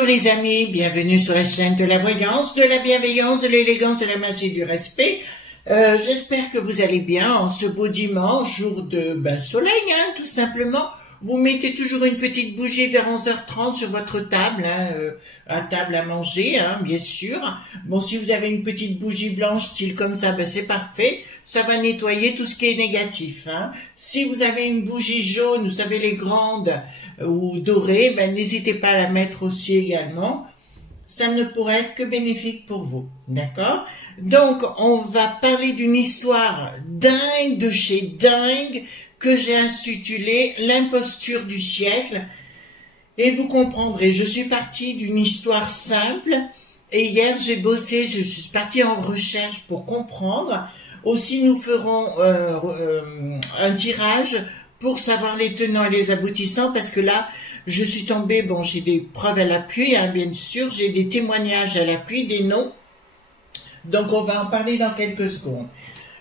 Bonjour les amis, bienvenue sur la chaîne de la voyance, de la bienveillance, de l'élégance, de la magie et du respect. J'espère que vous allez bien en ce beau dimanche, jour de soleil, tout simplement. Vous mettez toujours une petite bougie vers 11h30 sur votre table, à table à manger, bien sûr. Bon, si vous avez une petite bougie blanche, style comme ça, c'est parfait. Ça va nettoyer tout ce qui est négatif. Si vous avez une bougie jaune, vous savez, les grandes ou dorées, n'hésitez pas à la mettre aussi également. Ça ne pourrait être que bénéfique pour vous, d'accord? Donc, on va parler d'une histoire dingue de chez dingue que j'ai intitulée l'imposture du siècle. Et vous comprendrez, je suis partie d'une histoire simple et hier j'ai bossé, je suis partie en recherche pour comprendre. Aussi, nous ferons un tirage pour savoir les tenants et les aboutissants parce que là, je suis tombée, bon, j'ai des preuves à l'appui, bien sûr, j'ai des témoignages à l'appui, des noms. Donc, on va en parler dans quelques secondes.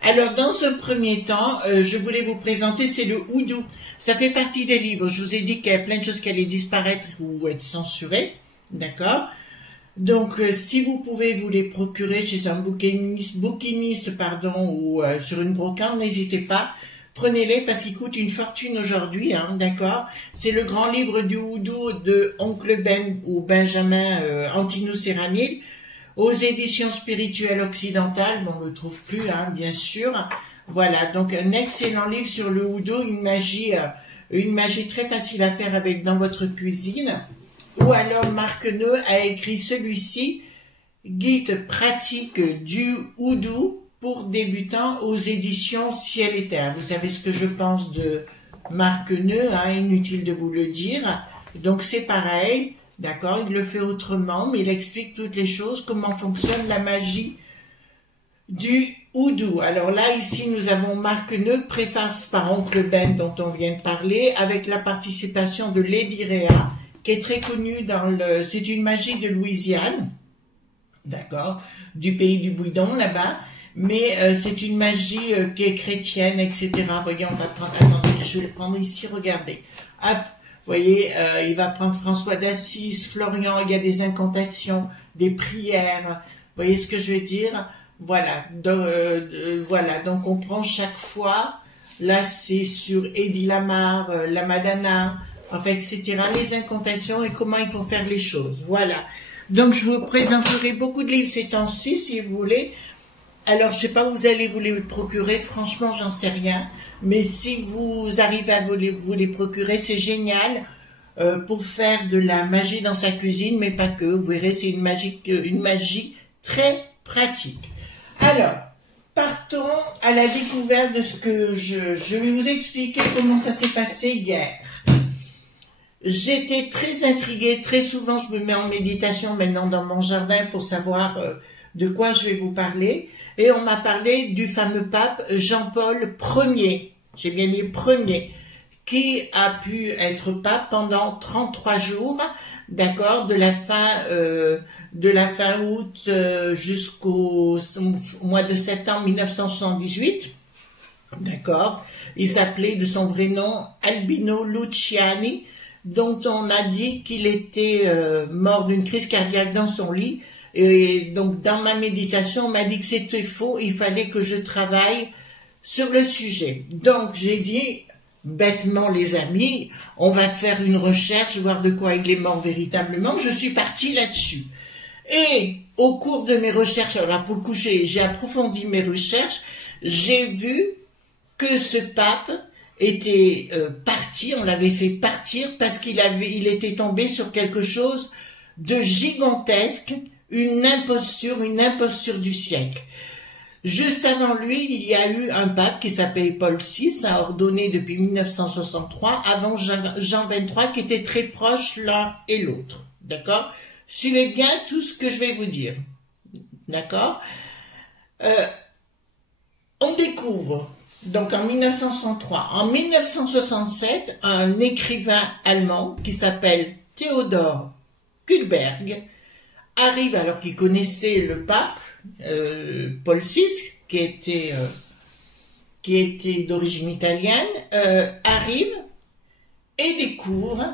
Alors, dans un premier temps, je voulais vous présenter, c'est le houdou. Ça fait partie des livres. Je vous ai dit qu'il y a plein de choses qui allaient disparaître ou être censurées. D'accord? Donc, si vous pouvez vous les procurer chez un bouquiniste, ou sur une brocante, n'hésitez pas. Prenez-les parce qu'ils coûtent une fortune aujourd'hui, d'accord? C'est le grand livre du houdou de Oncle Ben ou Benjamin Antinous-Séranil aux éditions spirituelles occidentales. Bon, on ne le trouve plus, bien sûr. Voilà, donc un excellent livre sur le houdou, une magie très facile à faire dans votre cuisine. Ou alors Marc Neu a écrit celui-ci, Guide pratique du houdou pour débutants aux éditions Ciel et Terre. Vous savez ce que je pense de Marc Neu, inutile de vous le dire. Donc c'est pareil, d'accord, il le fait autrement, mais il explique toutes les choses, comment fonctionne la magie du houdou. Alors là, ici, nous avons Marc Neu, préface par Oncle Ben, dont on vient de parler, avec la participation de Lady Réa, qui est très connue c'est une magie de Louisiane, d'accord, du pays du bouillon là-bas, mais c'est une magie qui est chrétienne, etc. Voyez, on va prendre, attendez, je vais le prendre ici, regardez. Hop, voyez, il va prendre François d'Assise, Florian, il y a des incantations, des prières, voyez ce que je veux dire? Voilà, donc on prend chaque fois, là c'est sur Eddie Lamar, la Madonna, enfin, etc., les incantations et comment il faut faire les choses, voilà. Donc je vous présenterai beaucoup de livres ces temps-ci, si vous voulez. Alors, je sais pas où vous allez vous les procurer, franchement, j'en sais rien. Mais si vous arrivez à vous les procurer, c'est génial pour faire de la magie dans sa cuisine, mais pas que. Vous verrez, c'est une magie très pratique. Alors, partons à la découverte de ce que je vais vous expliquer comment ça s'est passé hier. J'étais très intriguée, très souvent je me mets en méditation maintenant dans mon jardin pour savoir de quoi je vais vous parler. Et on m'a parlé du fameux pape Jean-Paul Ier, j'ai bien dit premier, qui a pu être pape pendant 33 jours, d'accord, de la fin août jusqu'au mois de septembre 1978, d'accord. Il s'appelait de son vrai nom Albino Luciani, dont on a dit qu'il était mort d'une crise cardiaque dans son lit. Et donc, dans ma méditation, on m'a dit que c'était faux, il fallait que je travaille sur le sujet. Donc, j'ai dit, bêtement les amis, on va faire une recherche, voir de quoi il est mort véritablement. Je suis partie là-dessus. Et au cours de mes recherches, alors là, pour le coup, j'ai approfondi mes recherches, j'ai vu que ce pape était parti, on l'avait fait partir parce qu'il était tombé sur quelque chose de gigantesque, une imposture du siècle. Juste avant lui, il y a eu un pape qui s'appelait Paul VI, ordonné depuis 1963, avant Jean XXIII, qui était très proches l'un et l'autre. D'accord? Suivez bien tout ce que je vais vous dire. D'accord? On découvre, donc en 1963, en 1967, un écrivain allemand qui s'appelle Theodor Kullberg arrive, alors qu'il connaissait le pape Paul VI, qui était d'origine italienne, arrive et découvre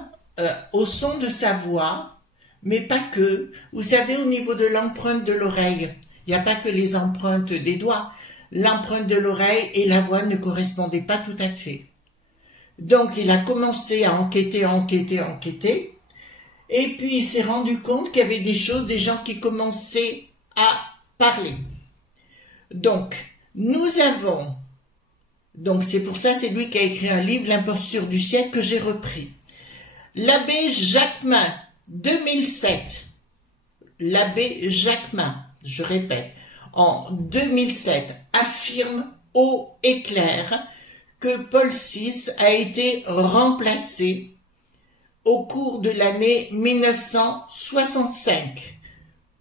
au son de sa voix, mais pas que. Vous savez, au niveau de l'empreinte de l'oreille, il n'y a pas que les empreintes des doigts. L'empreinte de l'oreille et la voix ne correspondaient pas tout à fait. Donc, il a commencé à enquêter, et puis il s'est rendu compte qu'il y avait des choses, des gens qui commençaient à parler. Donc, nous avons, donc c'est pour ça, c'est lui qui a écrit un livre, L'imposture du siècle, que j'ai repris. L'abbé Jacquemin, 2007, l'abbé Jacquemin, je répète, en 2007, affirme haut et clair que Paul VI a été remplacé au cours de l'année 1965.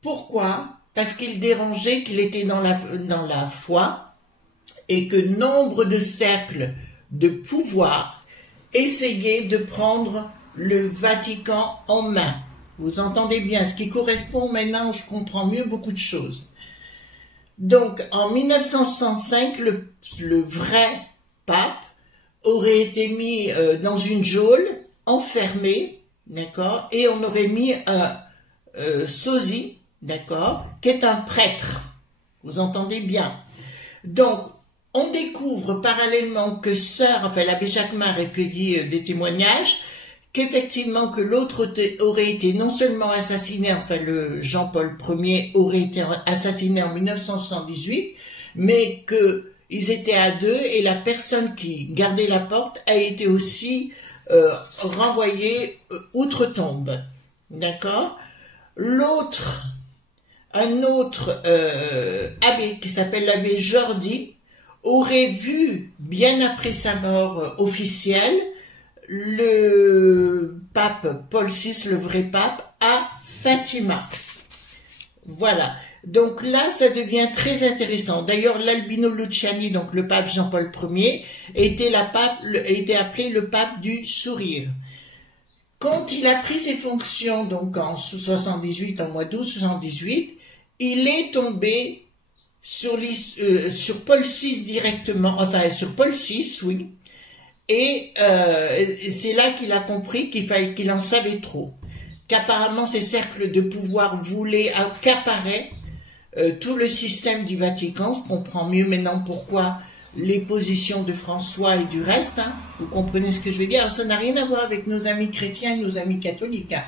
Pourquoi? Parce qu'il dérangeait, qu'il était dans la foi, et que nombre de cercles de pouvoir essayaient de prendre le Vatican en main. Vous entendez bien, ce qui correspond maintenant, je comprends mieux beaucoup de choses. Donc, en 1965, le vrai pape aurait été mis dans une geôle, enfermé, d'accord, et on aurait mis un sosie, d'accord, qui est un prêtre. Vous entendez bien. Donc, on découvre parallèlement que l'abbé Jacquemin a recueilli des témoignages, qu'effectivement que l'autre aurait été non seulement assassiné, enfin le Jean-Paul Ier aurait été assassiné en 1978, mais qu'ils étaient à deux et la personne qui gardait la porte a été aussi renvoyée outre-tombe. D'accord? Un autre abbé qui s'appelle l'abbé Jordi aurait vu, bien après sa mort officielle, le pape Paul VI, le vrai pape, à Fatima. Voilà. Donc là, ça devient très intéressant. D'ailleurs, l'Albino Luciani, donc le pape Jean-Paul Ier, était appelé le pape du sourire. Quand il a pris ses fonctions, donc en 78, en mois d'août 78, il est tombé sur Paul VI directement, enfin sur Paul VI, oui. Et c'est là qu'il a compris qu'il en savait trop, qu'apparemment ces cercles de pouvoir voulaient accaparer tout le système du Vatican. On comprend mieux maintenant pourquoi les positions de François et du reste, hein, vous comprenez ce que je veux dire. Alors, ça n'a rien à voir avec nos amis chrétiens et nos amis catholiques. Hein.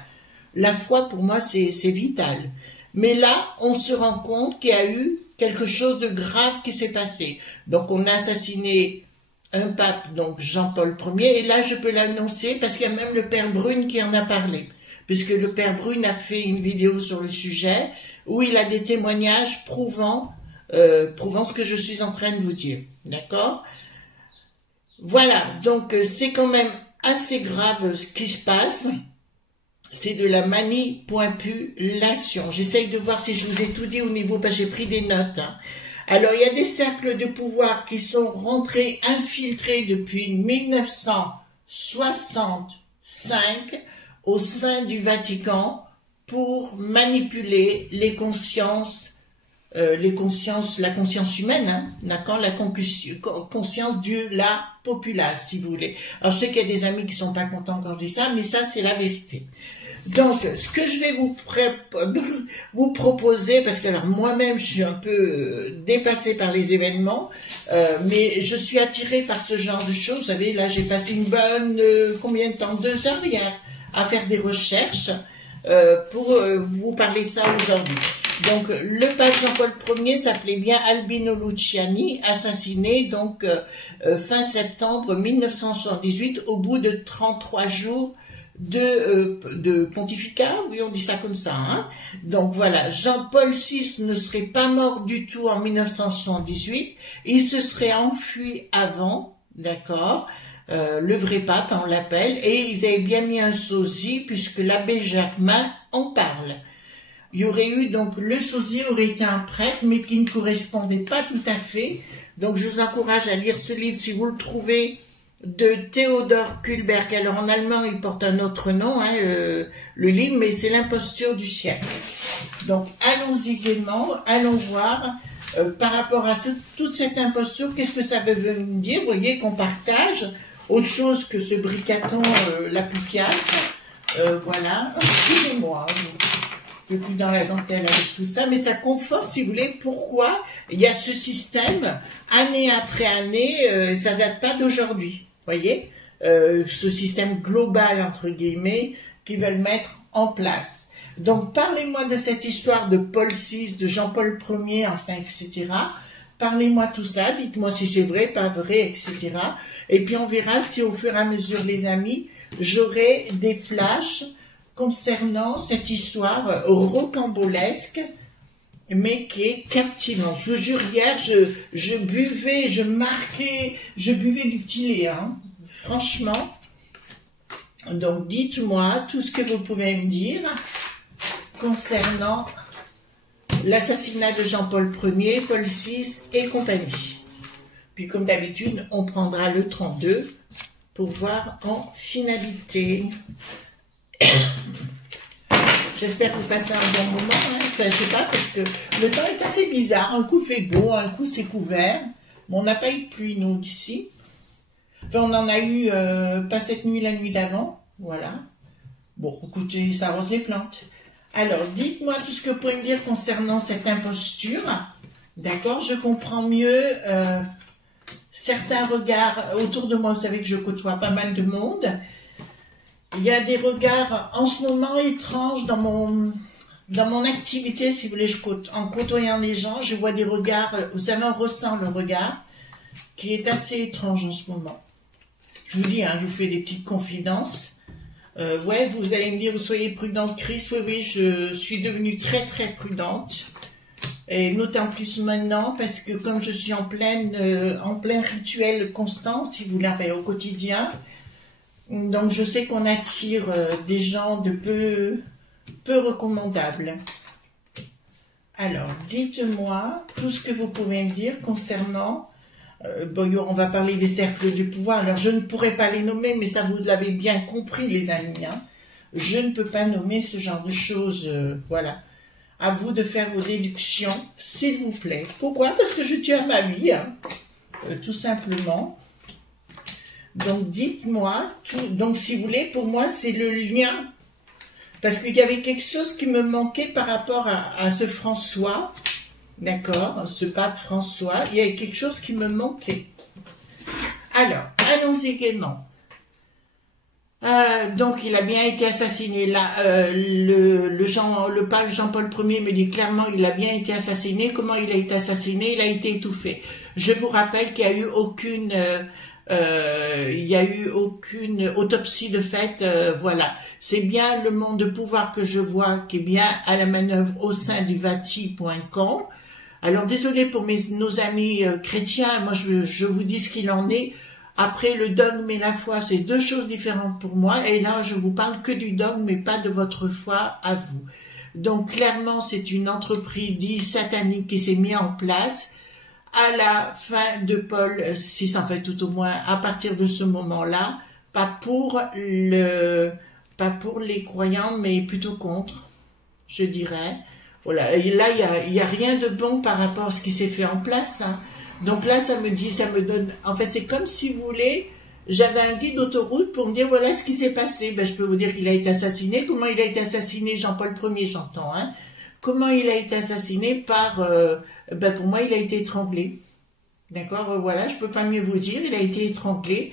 La foi, pour moi, c'est vital. Mais là, on se rend compte qu'il y a eu quelque chose de grave qui s'est passé. Donc, on a assassiné un pape, donc Jean-Paul Ier, et là je peux l'annoncer parce qu'il y a même le père Brune qui en a parlé, puisque le père Brune a fait une vidéo sur le sujet où il a des témoignages prouvant ce que je suis en train de vous dire, d'accord? Voilà, donc c'est quand même assez grave ce qui se passe, c'est de la manipulation. J'essaye de voir si je vous ai tout dit au niveau, parce que j'ai pris des notes, hein. Alors, il y a des cercles de pouvoir qui sont infiltrés depuis 1965 au sein du Vatican pour manipuler les consciences, la conscience humaine, hein, d'accord, la conscience de la populace, si vous voulez. Alors, je sais qu'il y a des amis qui sont pas contents quand je dis ça, mais ça, c'est la vérité. Donc, ce que je vais vous proposer, parce que alors moi-même, je suis un peu dépassée par les événements, mais je suis attirée par ce genre de choses. Vous savez, là, j'ai passé une bonne, combien de temps? 2 heures hier, à faire des recherches pour vous parler de ça aujourd'hui. Donc, le pape Jean-Paul Ier s'appelait bien Albino Luciani, assassiné donc fin septembre 1978, au bout de 33 jours de pontificat, oui, on dit ça comme ça, hein. Donc voilà, Jean-Paul VI ne serait pas mort du tout en 1978, il se serait enfui avant, d'accord, le vrai pape, on l'appelle, et ils avaient bien mis un sosie, puisque l'abbé Jacquemin en parle. Il y aurait eu, donc, le sosie aurait été un prêtre, mais qui ne correspondait pas tout à fait. Donc, je vous encourage à lire ce livre, si vous le trouvez, de Theodor Kuhlberg. Alors, en allemand, il porte un autre nom, hein, le livre, mais c'est L'imposture du siècle. Donc, allons-y gaiement, allons voir, par rapport à toute cette imposture, qu'est-ce que ça veut me dire? Vous voyez qu'on partage, autre chose que ce bricaton, la poufiasse. Voilà, excusez-moi. je ne veux plus dans la dentelle avec tout ça, mais ça conforte, si vous voulez, pourquoi il y a ce système, année après année, ça date pas d'aujourd'hui, voyez, ce système global, entre guillemets, qu'ils veulent mettre en place. Donc, parlez-moi de cette histoire de Paul VI, de Jean-Paul Ier, enfin, etc. Parlez-moi tout ça, dites-moi si c'est vrai, pas vrai, etc. Et puis, on verra si au fur et à mesure, les amis, j'aurai des flashs concernant cette histoire rocambolesque, mais qui est captivante. Je vous jure, hier, je buvais, je marquais, je buvais du petit lait, hein, franchement. Donc, dites-moi tout ce que vous pouvez me dire concernant l'assassinat de Jean-Paul Ier, Paul VI et compagnie. Puis, comme d'habitude, on prendra le 32 pour voir en finalité. J'espère que vous passez un bon moment, hein. Enfin, je sais pas, parce que le temps est assez bizarre. Un coup fait beau, un coup c'est couvert. Bon, on n'a pas eu de pluie, nous, ici. Enfin, on en a eu, pas cette nuit, la nuit d'avant. Voilà. Bon, écoutez, ça arrose les plantes. Alors, dites-moi tout ce que vous pouvez me dire concernant cette imposture. D'accord, je comprends mieux certains regards autour de moi. Vous savez que je côtoie pas mal de monde. Il y a des regards en ce moment étranges dans mon activité, si vous voulez, en côtoyant les gens, je vois des regards, vous savez, on ressent le regard, qui est assez étrange en ce moment. Je vous dis, hein, je vous fais des petites confidences. Ouais, vous allez me dire, vous soyez prudente, Chris. Oui, oui, je suis devenue très, très prudente. Et d'autant plus maintenant, parce que comme je suis en plein rituel constant, si vous l'avez au quotidien, donc je sais qu'on attire des gens de peu recommandables. Alors, dites-moi tout ce que vous pouvez me dire concernant... bon, on va parler des cercles de pouvoir. Alors, je ne pourrais pas les nommer, mais ça, vous l'avez bien compris, les amis. Hein. Je ne peux pas nommer ce genre de choses. Voilà. À vous de faire vos déductions, s'il vous plaît. Pourquoi? Parce que je tiens à ma vie, hein. Tout simplement. Donc, dites-moi. Donc, si vous voulez, pour moi, c'est le lien. Parce qu'il y avait quelque chose qui me manquait par rapport à ce François. D'accord, ce pape François, il y a quelque chose qui me manquait. Alors, allons-y gaiement. Donc, il a bien été assassiné. Là, le pape Jean-Paul Ier me dit clairement qu'il a bien été assassiné. Comment il a été assassiné? Il a été étouffé. Je vous rappelle qu'il n'y a eu aucune autopsie de fait. Voilà. C'est bien le monde de pouvoir que je vois qui est bien à la manœuvre au sein du vati.com. Alors, désolé pour nos amis chrétiens, moi je vous dis ce qu'il en est. Après, le dogme et la foi, c'est deux choses différentes pour moi. Et là, je vous parle que du dogme, mais pas de votre foi à vous. Donc, clairement, c'est une entreprise dite satanique qui s'est mise en place à la fin de Paul VI, en fait, tout au moins, à partir de ce moment-là. Pas pour les croyants, mais plutôt contre, je dirais. Voilà, et là, il y a rien de bon par rapport à ce qui s'est fait en place. Hein. Donc là, ça me donne... En fait, c'est comme si vous voulez, j'avais un guide d'autoroute pour me dire, voilà ce qui s'est passé. Ben, je peux vous dire qu'il a été assassiné. Comment il a été assassiné? Jean-Paul Ier, j'entends. Hein. Comment il a été assassiné par... ben, pour moi, il a été étranglé. D'accord, voilà, je peux pas mieux vous dire. Il a été étranglé.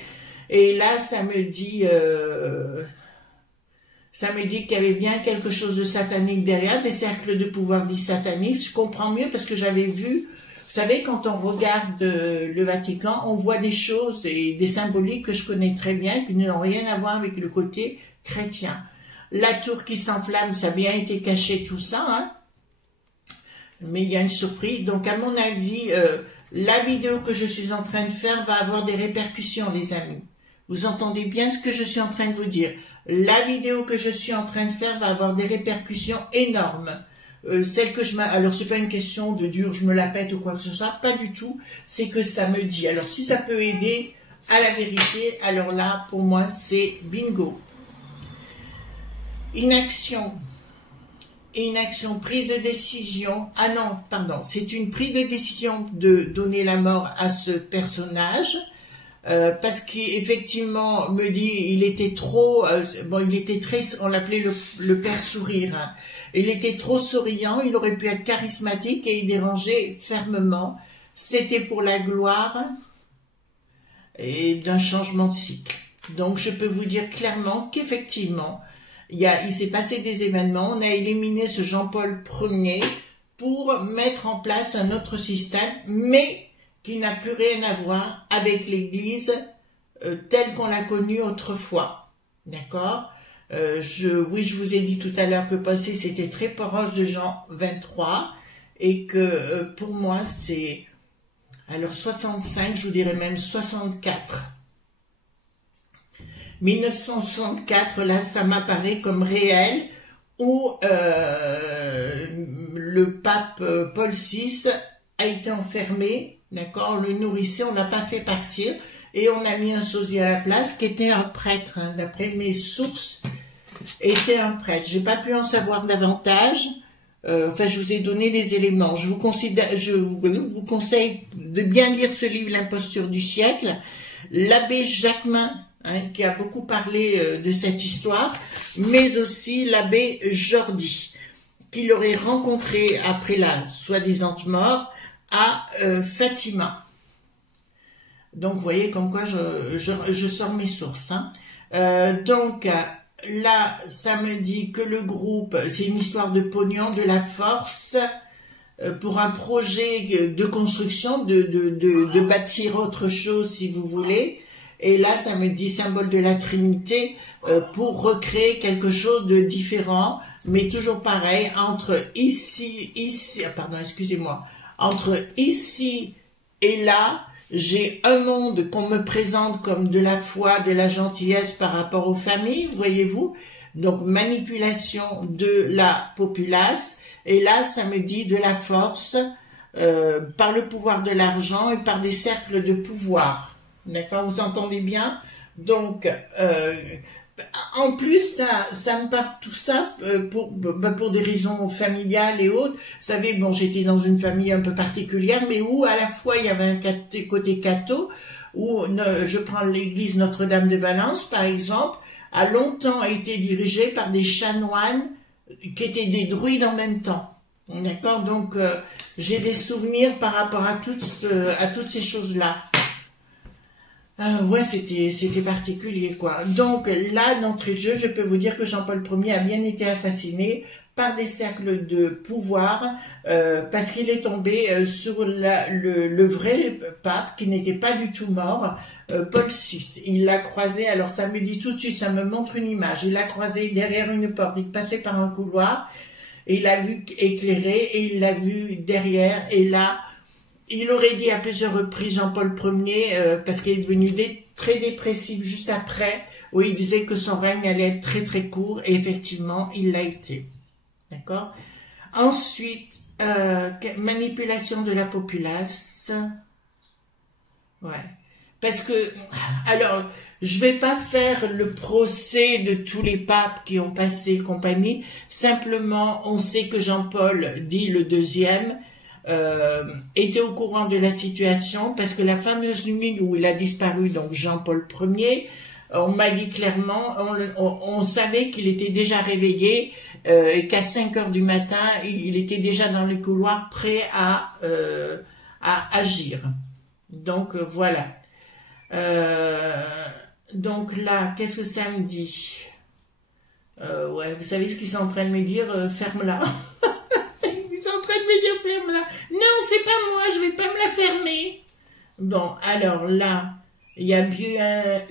Et là, ça me dit... Ça me dit qu'il y avait bien quelque chose de satanique derrière, des cercles de pouvoir dits sataniques. Je comprends mieux parce que j'avais vu, vous savez, quand on regarde le Vatican, on voit des choses et des symboliques que je connais très bien, qui n'ont rien à voir avec le côté chrétien. La tour qui s'enflamme, ça a bien été caché tout ça, hein. Mais il y a une surprise. Donc, à mon avis, la vidéo que je suis en train de faire va avoir des répercussions, les amis. Vous entendez bien ce que je suis en train de vous dire. La vidéo que je suis en train de faire va avoir des répercussions énormes. Celle que alors c'est pas une question de dire je me la pète ou quoi que ce soit, pas du tout. C'est que ça me dit. Alors si ça peut aider à la vérité, alors là, pour moi, c'est bingo. Inaction. Inaction, prise de décision. Ah non, pardon, c'est une prise de décision de donner la mort à ce personnage. parce qu'effectivement, me dit, il était trop, bon, il était très, on l'appelait le père sourire, hein. Il était trop souriant, il aurait pu être charismatique et il dérangeait fermement. C'était pour la gloire et d'un changement de cycle. Donc, je peux vous dire clairement qu'effectivement, il s'est passé des événements, on a éliminé ce Jean-Paul Ier pour mettre en place un autre système, mais qui n'a plus rien à voir avec l'Église telle qu'on l'a connue autrefois. D'accord? Oui, je vous ai dit tout à l'heure que Paul VI était très proche de Jean XXIII et que pour moi c'est, alors 65, je vous dirais même 64. 1964, là, ça m'apparaît comme réel, où le pape Paul VI a été enfermé, d'accord, on le nourrissait, on l'a pas fait partir, et on a mis un sosie à la place qui était un prêtre, hein, d'après mes sources, était un prêtre. J'ai pas pu en savoir davantage. Enfin, je vous ai donné les éléments. Je vous conseille de bien lire ce livre, L'imposture du siècle. L'abbé Jacquemin, hein, qui a beaucoup parlé de cette histoire, mais aussi l'abbé Jordi, qu'il aurait rencontré après la soi-disant mort à Fatima. Donc, vous voyez comme quoi je sors mes sources. Hein. Donc, là, ça me dit que le groupe, c'est une histoire de pognon, de la force, pour un projet de construction, de bâtir autre chose, si vous voulez. Et là, ça me dit symbole de la Trinité, pour recréer quelque chose de différent, mais toujours pareil, entre pardon, excusez-moi, entre ici et là, j'ai un monde qu'on me présente comme de la foi, de la gentillesse par rapport aux familles, voyez-vous. Donc, manipulation de la populace. Et là, ça me dit de la force par le pouvoir de l'argent et par des cercles de pouvoir. D'accord, vous entendez bien? Donc, en plus, ça me parle tout ça pour des raisons familiales et autres. Vous savez, bon, j'étais dans une famille un peu particulière, mais où à la fois il y avait un côté catho, où je prends l'église Notre-Dame de Valence, par exemple, a longtemps été dirigée par des chanoines qui étaient des druides en même temps. D'accord, donc j'ai des souvenirs par rapport à toutes ces choses-là. Ouais, c'était particulier, quoi. Donc, là, d'entrée de jeu, je peux vous dire que Jean-Paul Ier a bien été assassiné par des cercles de pouvoir, parce qu'il est tombé sur le vrai pape, qui n'était pas du tout mort, Paul VI. Il l'a croisé, alors ça me dit tout de suite, ça me montre une image, il l'a croisé derrière une porte, il passait par un couloir, et il l'a vu éclairé, et il l'a vu derrière, et là, il aurait dit à plusieurs reprises, Jean-Paul Ier, parce qu'il est devenu très dépressif juste après, où il disait que son règne allait être très très court, et effectivement, il l'a été. D'accord? Ensuite, manipulation de la populace. Ouais. Parce que, alors, je vais pas faire le procès de tous les papes qui ont passé compagnie, simplement, on sait que Jean-Paul, dit le deuxième, était au courant de la situation parce que la fameuse nuit où il a disparu, donc Jean-Paul Ier, on m'a dit clairement, on savait qu'il était déjà réveillé et qu'à 5 heures du matin, il était déjà dans les couloirs prêt à agir. Donc voilà. Donc là, qu'est-ce que ça me dit? Ouais, vous savez ce qu'ils sont en train de me dire? Ferme-la. Ils sont en train de me dire ferme-la. Non, c'est pas moi, je vais pas me la fermer. Bon, alors là, il y a bien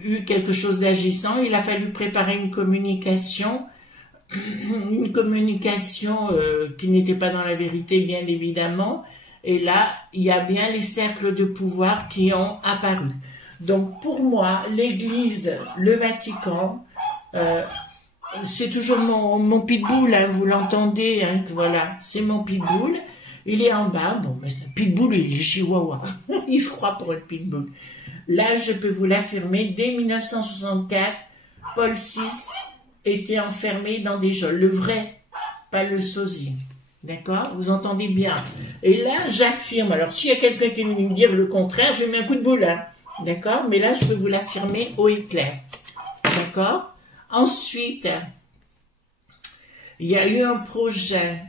eu quelque chose d'agissant. Il a fallu préparer une communication qui n'était pas dans la vérité, bien évidemment. Et là, il y a bien les cercles de pouvoir qui ont apparu. Donc, pour moi, l'Église, le Vatican, c'est toujours mon pitbull, hein, vous l'entendez, hein, voilà, c'est mon pitbull. Il est en bas, bon, mais c'est pitbull, il est chihuahua, il se croit pour être pitbull. Là, je peux vous l'affirmer, dès 1964, Paul VI était enfermé dans des geôles, le vrai, pas le sosie. D'accord? Vous entendez bien. Et là, j'affirme. Alors, s'il y a quelqu'un qui veut me dire le contraire, je mets un coup de boule. Hein. D'accord? Mais là, je peux vous l'affirmer haut et clair. D'accord? Ensuite, il y a eu un projet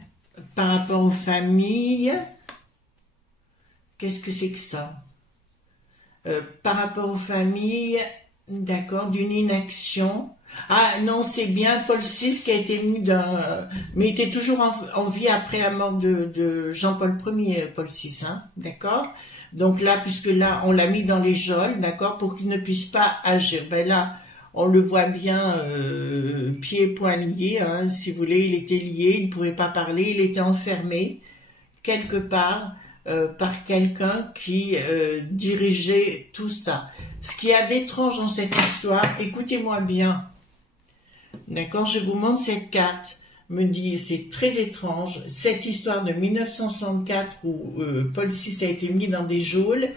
par rapport aux familles. Qu'est-ce que c'est que ça? Par rapport aux familles, d'accord, d'une inaction. Ah non, c'est bien Paul VI qui a été mis dans... mais il était toujours en vie après la mort de Jean-Paul Ier, Paul VI, hein, d'accord? Donc là, puisque là, on l'a mis dans les geôles, d'accord, pour qu'il ne puisse pas agir. Ben là, on le voit bien, pieds et poings liés, hein, si vous voulez, il était lié, il ne pouvait pas parler, il était enfermé, quelque part, par quelqu'un qui dirigeait tout ça. Ce qu'il y a d'étrange dans cette histoire, écoutez-moi bien, d'accord, je vous montre cette carte, me dit, c'est très étrange, cette histoire de 1964 où Paul VI a été mis dans des geôles,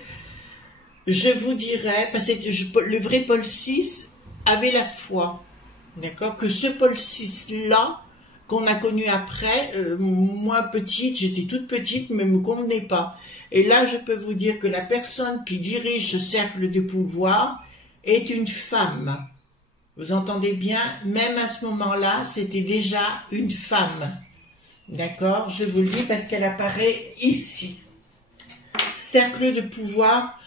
je vous dirais, parce que le vrai Paul VI avait la foi, d'accord, que ce Paul VI-là, qu'on a connu après, moi petite, j'étais toute petite, mais me convenait pas. Et là, je peux vous dire que la personne qui dirige ce cercle de pouvoir est une femme. Vous entendez bien? Même à ce moment-là, c'était déjà une femme. D'accord? Je vous le dis parce qu'elle apparaît ici. Cercle de pouvoir,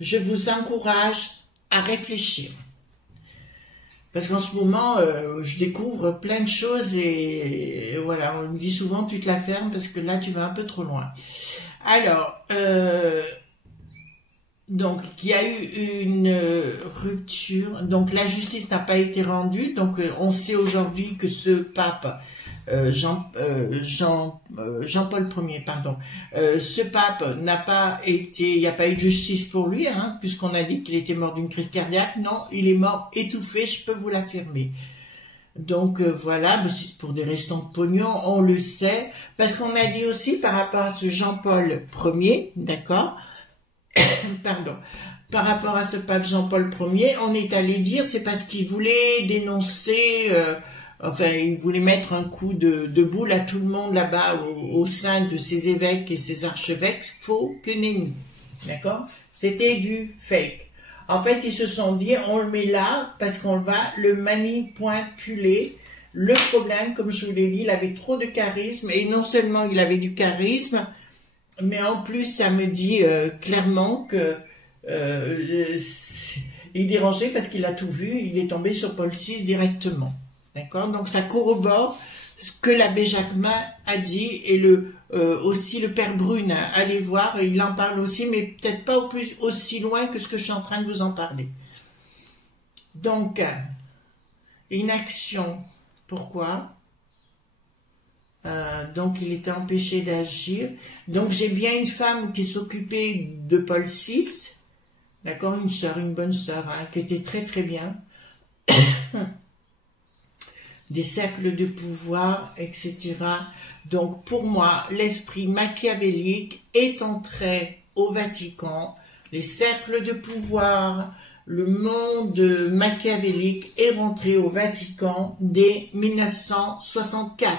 je vous encourage à réfléchir. Parce qu'en ce moment, je découvre plein de choses et voilà, on me dit souvent tu te la fermes parce que là tu vas un peu trop loin. Alors, donc il y a eu une rupture, donc la justice n'a pas été rendue, donc on sait aujourd'hui que ce pape, Jean-Paul Ier, pardon, ce pape n'a pas été, il n'y a pas eu de justice pour lui, hein, puisqu'on a dit qu'il était mort d'une crise cardiaque. Non, il est mort étouffé, je peux vous l'affirmer. Donc voilà, c'est pour des restants de pognon, on le sait, parce qu'on a dit aussi par rapport à ce Jean-Paul Ier, d'accord, pardon, par rapport à ce pape Jean-Paul Ier, on est allé dire, c'est parce qu'il voulait dénoncer... enfin, il voulait mettre un coup de boule à tout le monde là-bas au sein de ses évêques et ses archevêques, faux que nenni. D'accord? C'était du fake. En fait, ils se sont dit, on le met là parce qu'on va le manipuler. Le problème, comme je vous l'ai dit, il avait trop de charisme et non seulement il avait du charisme, mais en plus, ça me dit clairement que il dérangeait parce qu'il a tout vu, il est tombé sur Paul VI directement. D'accord? Donc ça corrobore ce que l'abbé Jacquemin a dit et aussi le père Brune. Allez voir, il en parle aussi, mais peut-être pas aussi loin que ce que je suis en train de vous en parler. Donc, inaction. Pourquoi? Donc il était empêché d'agir. Donc j'ai bien une femme qui s'occupait de Paul VI. D'accord? Une sœur, une bonne sœur, hein, qui était très très bien. Des cercles de pouvoir, etc. Donc, pour moi, l'esprit machiavélique est entré au Vatican. Les cercles de pouvoir, le monde machiavélique est rentré au Vatican dès 1964.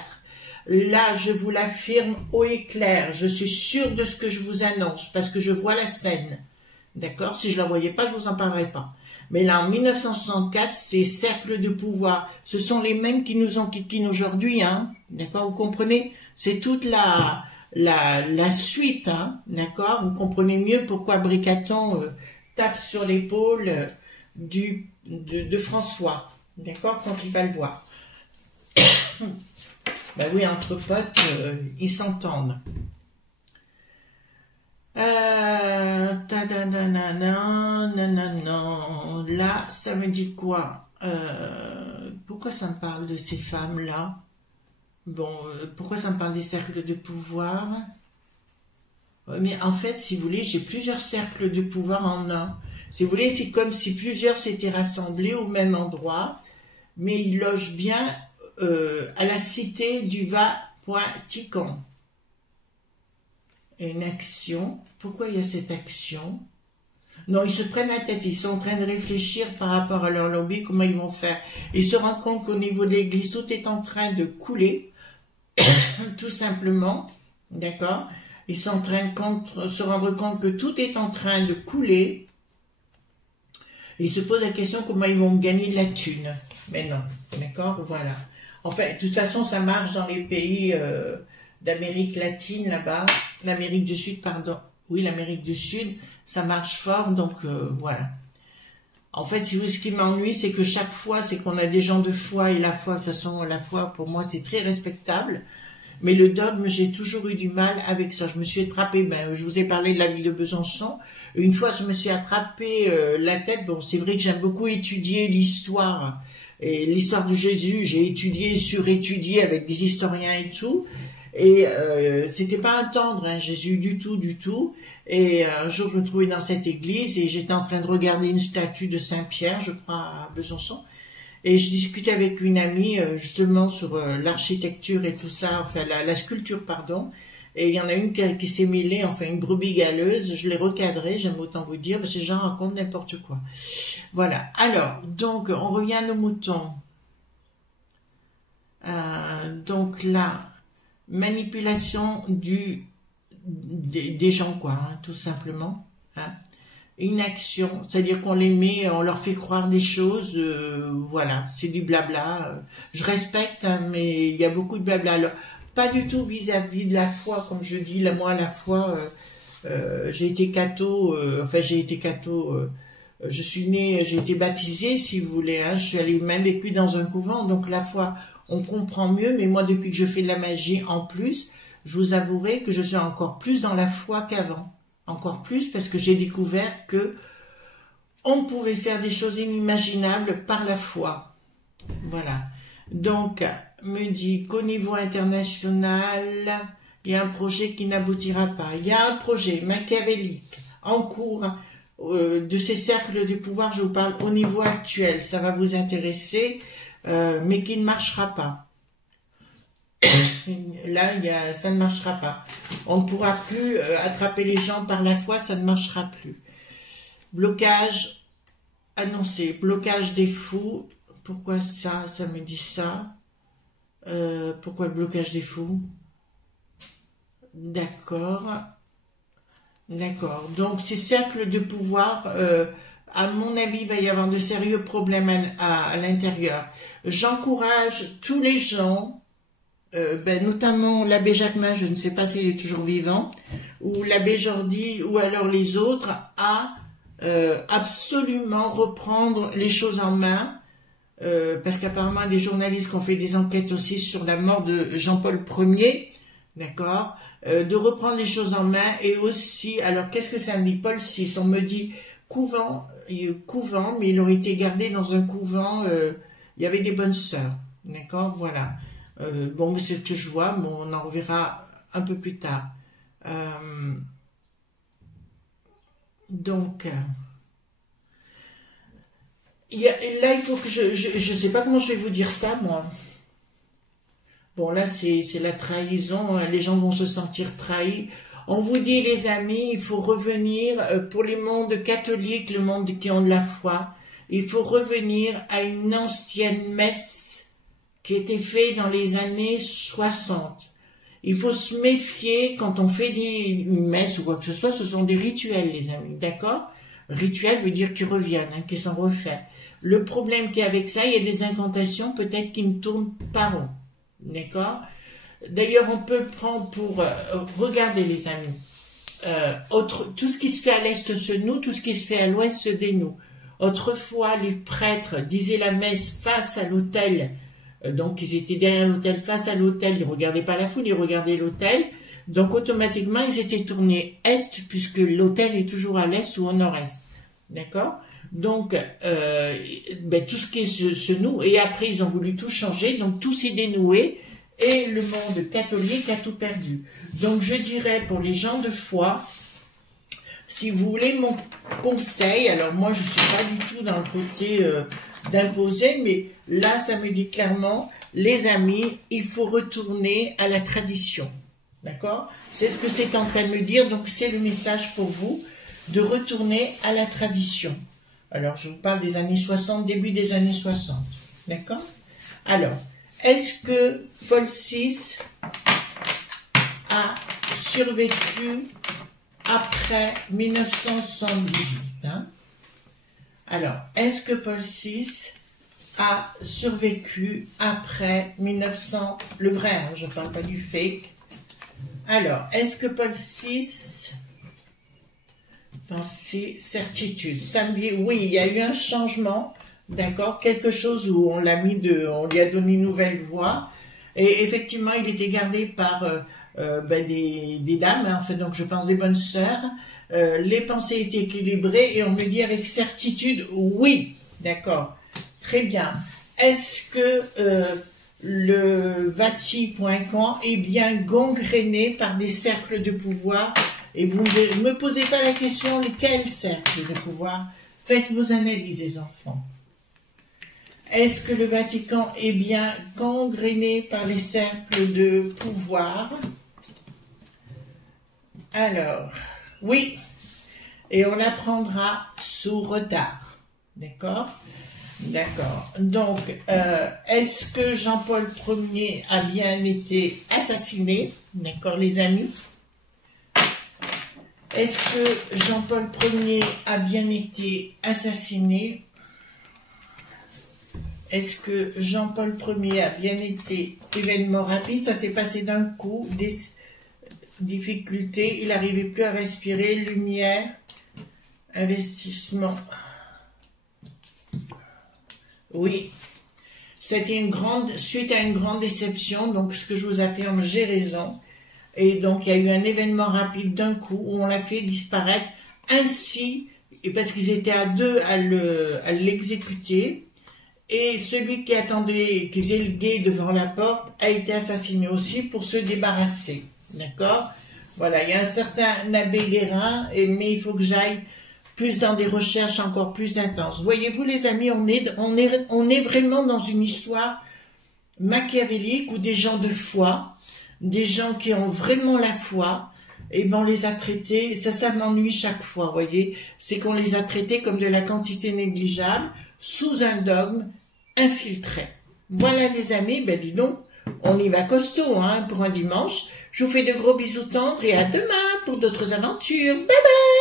Là, je vous l'affirme haut et clair. Je suis sûre de ce que je vous annonce parce que je vois la scène. D'accord? Si je ne la voyais pas, je vous en parlerai pas. Mais là, en 1964, ces cercles de pouvoir, ce sont les mêmes qui nous enquiquinent aujourd'hui, hein, d'accord, vous comprenez? C'est toute la suite, hein, d'accord? Vous comprenez mieux pourquoi Bricaton tape sur l'épaule de François, d'accord, quand il va le voir. Ben oui, entre potes, ils s'entendent. Là, ça me dit quoi? Pourquoi ça me parle de ces femmes-là? Bon, pourquoi ça me parle des cercles de pouvoir? Mais en fait, si vous voulez, j'ai plusieurs cercles de pouvoir en un. Si vous voulez, c'est comme si plusieurs s'étaient rassemblés au même endroit, mais ils logent bien à la cité du Vatican. Une action. Pourquoi il y a cette action? Non, ils se prennent la tête, ils sont en train de réfléchir par rapport à leur lobby, comment ils vont faire. Ils se rendent compte qu'au niveau de l'église, tout est en train de couler. tout simplement, d'accord? Ils sont en train de se rendre compte que tout est en train de couler. Ils se posent la question comment ils vont gagner de la thune. Mais non, d'accord? Voilà. En fait, de toute façon, ça marche dans les pays d'Amérique latine, là-bas. L'Amérique du Sud, pardon. Oui, l'Amérique du Sud, ça marche fort, donc voilà. En fait, si vous, ce qui m'ennuie, c'est que chaque fois, c'est qu'on a des gens de foi, et la foi, de toute façon, la foi, pour moi, c'est très respectable. Mais le dogme, j'ai toujours eu du mal avec ça. Je me suis attrapé, ben, je vous ai parlé de la ville de Besançon. Une fois, je me suis attrapé la tête. Bon, c'est vrai que j'aime beaucoup étudier l'histoire. Et l'histoire de Jésus, j'ai étudié, surétudié avec des historiens et tout. Et c'était pas un tendre, hein, Jésus, du tout, du tout. Et un jour, je me trouvais dans cette église et j'étais en train de regarder une statue de Saint-Pierre, je crois, à Besançon. Et je discutais avec une amie, justement, sur l'architecture et tout ça, enfin, la sculpture, pardon. Et il y en a une qui s'est mêlée, enfin, une brebis galeuse. Je l'ai recadrée, j'aime autant vous dire, parce que ces gens racontent n'importe quoi. Voilà. Alors, donc, on revient à nos moutons. Donc là, manipulation des gens, quoi, hein, tout simplement. Hein. Une action, c'est-à-dire qu'on les met, on leur fait croire des choses, voilà, c'est du blabla. Je respecte, hein, mais il y a beaucoup de blabla. Alors, pas du tout vis-à-vis de la foi, comme je dis, là, moi, la foi, j'ai été catho, je suis née, j'ai été baptisée, si vous voulez, hein, je suis allée même vécu dans un couvent, donc la foi, on comprend mieux, mais moi, depuis que je fais de la magie en plus, je vous avouerai que je suis encore plus dans la foi qu'avant. Encore plus parce que j'ai découvert que on pouvait faire des choses inimaginables par la foi. Voilà. Donc, me dit qu'au niveau international, il y a un projet qui n'aboutira pas. Il y a un projet machiavélique en cours de ces cercles de pouvoir, je vous parle au niveau actuel. Ça va vous intéresser, mais qui ne marchera pas. Là, ça ne marchera pas. On ne pourra plus attraper les gens par la foi, ça ne marchera plus. Blocage annoncé, blocage des fous. Pourquoi ça me dit ça. Pourquoi le blocage des fous? D'accord. D'accord. Donc, ces cercles de pouvoir, à mon avis, il va y avoir de sérieux problèmes à l'intérieur. J'encourage tous les gens, notamment l'abbé Jacquemin, je ne sais pas s'il est toujours vivant, ou l'abbé Jordi, ou alors les autres, à absolument reprendre les choses en main, parce qu'apparemment des journalistes qui ont fait des enquêtes aussi sur la mort de Jean-Paul Ier, d'accord, de reprendre les choses en main, et aussi, alors qu'est-ce que ça me dit, Paul VI, on me dit couvent, mais il aurait été gardé dans un couvent, il y avait des bonnes sœurs, d'accord, voilà. Bon, c'est ce que je vois, bon, on en reverra un peu plus tard. Donc, là, il faut que je sais pas comment je vais vous dire ça, moi. Bon, là, c'est la trahison, les gens vont se sentir trahis. On vous dit, les amis, il faut revenir, pour les mondes catholiques, le monde qui ont de la foi, il faut revenir à une ancienne messe qui était fait dans les années 60. Il faut se méfier quand on fait une messe ou quoi que ce soit, ce sont des rituels, les amis, d'accord? Rituel veut dire qu'ils reviennent, hein, qu'ils sont refaits. Le problème qu'il y a avec ça, il y a des incantations peut-être qui ne tournent pas rond, d'accord? D'ailleurs, on peut prendre pour... regardez, les amis, tout ce qui se fait à l'est se noue, tout ce qui se fait à l'ouest se dénoue. Autrefois, les prêtres disaient la messe face à l'autel. Donc, ils étaient derrière l'autel, face à l'autel, ils ne regardaient pas la foule, ils regardaient l'autel. Donc, automatiquement, ils étaient tournés est, puisque l'autel est toujours à l'est ou au nord-est. D'accord? Donc, tout ce qui se noue, et après, ils ont voulu tout changer, donc tout s'est dénoué, et le monde catholique a tout perdu. Donc, je dirais, pour les gens de foi, si vous voulez mon conseil, alors moi, je ne suis pas du tout dans le côté... d'imposer, mais là, ça me dit clairement, les amis, il faut retourner à la tradition, d'accord? C'est ce que c'est en train de me dire, donc c'est le message pour vous, de retourner à la tradition. Alors, je vous parle des années 60, début des années 60, d'accord? Alors, est-ce que Paul VI a survécu après 1978. Hein? Alors, est-ce que Paul VI a survécu après 1900, le vrai, hein, je ne parle pas du fake. Alors, est-ce que Paul VI, dans ses certitudes, ça me dit, oui, il y a eu un changement, d'accord, quelque chose où on l'a mis on lui a donné une nouvelle voix, et effectivement, il était gardé par des dames, hein, en fait, donc je pense des bonnes sœurs, les pensées étaient équilibrées, et on me dit avec certitude, oui, d'accord. Très bien. Est-ce que le Vati.camp est bien gangréné par des cercles de pouvoir? Et vous ne me posez pas la question, quels cercles de pouvoir? Faites vos analyses, les enfants. Est-ce que le Vatican est bien gangréné par les cercles de pouvoir? Alors, oui. Et on l'apprendra sous retard. D'accord? D'accord. Donc, est-ce que Jean-Paul Ier a bien été assassiné? D'accord, les amis? Est-ce que Jean-Paul Ier a bien été assassiné? Est-ce que Jean-Paul Ier a bien été événement rapide? Ça s'est passé d'un coup, des difficultés, il n'arrivait plus à respirer, lumière, investissement. Oui, c'était suite à une grande déception, donc ce que je vous affirme, j'ai raison. Et donc il y a eu un événement rapide d'un coup où on l'a fait disparaître ainsi, parce qu'ils étaient à deux à l'exécuter, et celui qui attendait, qui faisait le guet devant la porte, a été assassiné aussi pour se débarrasser. D'accord? Voilà, il y a un certain abbé Guérin, mais il faut que j'aille plus dans des recherches encore plus intenses. Voyez-vous les amis, on est vraiment dans une histoire machiavélique où des gens de foi, des gens qui ont vraiment la foi, et ben on les a traités, ça m'ennuie chaque fois, vous voyez, c'est qu'on les a traités comme de la quantité négligeable, sous un dogme infiltré. Voilà les amis, ben dis donc, on y va costaud hein, pour un dimanche. Je vous fais de gros bisous tendres et à demain pour d'autres aventures. Bye bye!